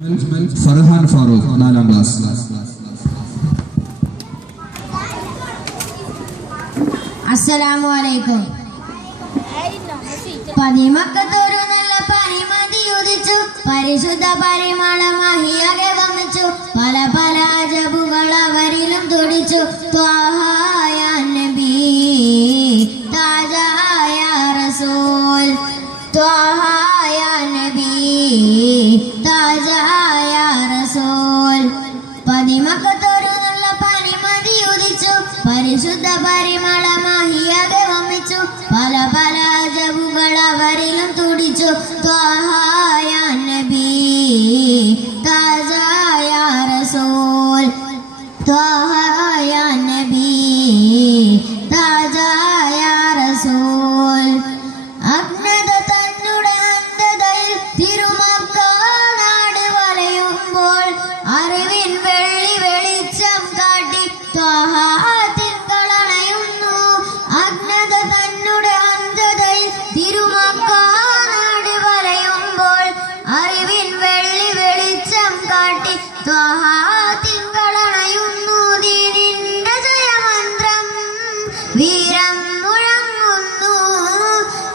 Farhan Farooq 4ാം class. അസ്സലാമു അലൈക്കും. പതിമക്കത്തൊരു നല്ല പനിമതി ഉദിച്ചു, പരിശുദ്ധ പരിമളമഹിയകെ വമിച്ചു, പല പല അജബുകൾ അവരിലും തുടിച്ചു. ത്വാഹായ നബി താജായ റസൂൽ, ത്വാഹായ നബി താജായ റസൂൽ. പതിമക്കത്തൊരു നല്ല പനിമതി ഉദിച്ചു, പരിശുദ്ധ പരിമളമഹിയകെ വമിച്ചു, പല പല അജബുകൾ അവരിലും തുടിച്ചു. ത്വാഹായ നബി താജായ റസൂൽ, ത്വാഹായ നബി താജായ റസൂൽ. അഗ്നത തന്നുടെ അന്ധതയിൽ തിരുമക്ക നാട് വലയുമ്പോൾ അറിവിൻ വെള്ളി വെളിച്ചം കാട്ടി ത്വാഹ തിങ്കളണയുന്നു. അഗ്നത തന്നുടെ അന്ധതയിൽ തിരുമക്ക നാട് വലയുമ്പോൾ അറിവിൻ വെള്ളി വെളിച്ചം കാട്ടി ത്വാഹ തിങ്കളണയുന്നു. ദീനിന്റെ ജയമന്ത്രം വീരം മുഴങ്ങുന്നു,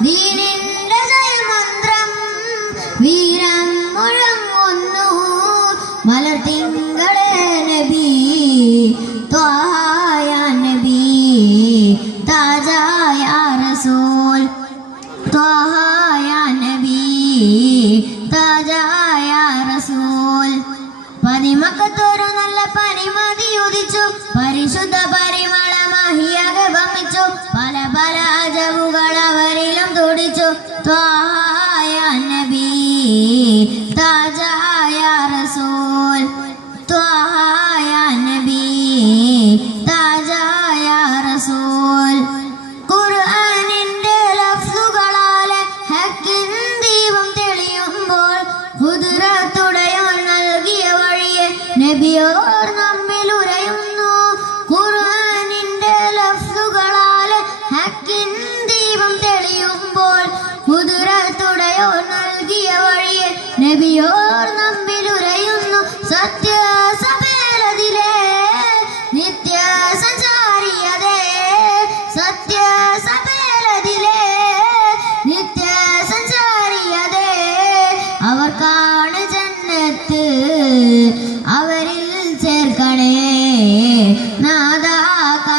ദീനിന്റെ ജയമന്ത്രം വീരം മുഴങ്ങുന്നു. മലർത്തിങ്കളെ നബി ത്വാഹായ നബി താജായ റസൂൽ, ത്വാഹായ നബി താജായ റസൂൽ. പതിമക്കത്തൊരു നല്ല പനിമതി ഉദിച്ചു, പരിശുദ്ധ പരിമളമഹിയകെ വമിച്ചു, പല പല അജബുകൾ അവരിലും തുടിച്ചു. ത്വാഹായ നബി താജായ റസൂൽ, ത്വാഹായ നബി താജായ റസൂൽ. ഖുർആനിന്റെ ലഫ്സുകളാലെ ഹക്കിൻ ദീപം തെളിയുമ്പോൾ ഖുദ്റത്തുടയോൻ നൽകിയ വഴിയെ നബിയോർ നമ്മിൽ ഉരയുന്നു. ഖുർആനിന്റെ ലഫ്സുകളാലെ ഹക്കിൻ ദീപം തെളിയുമ്പോൾ ഖുദ്റത്തുടയോൻ നൽകിയ വഴിയെ നബിയോർ നമ്മിൽ ഉരയുന്നു.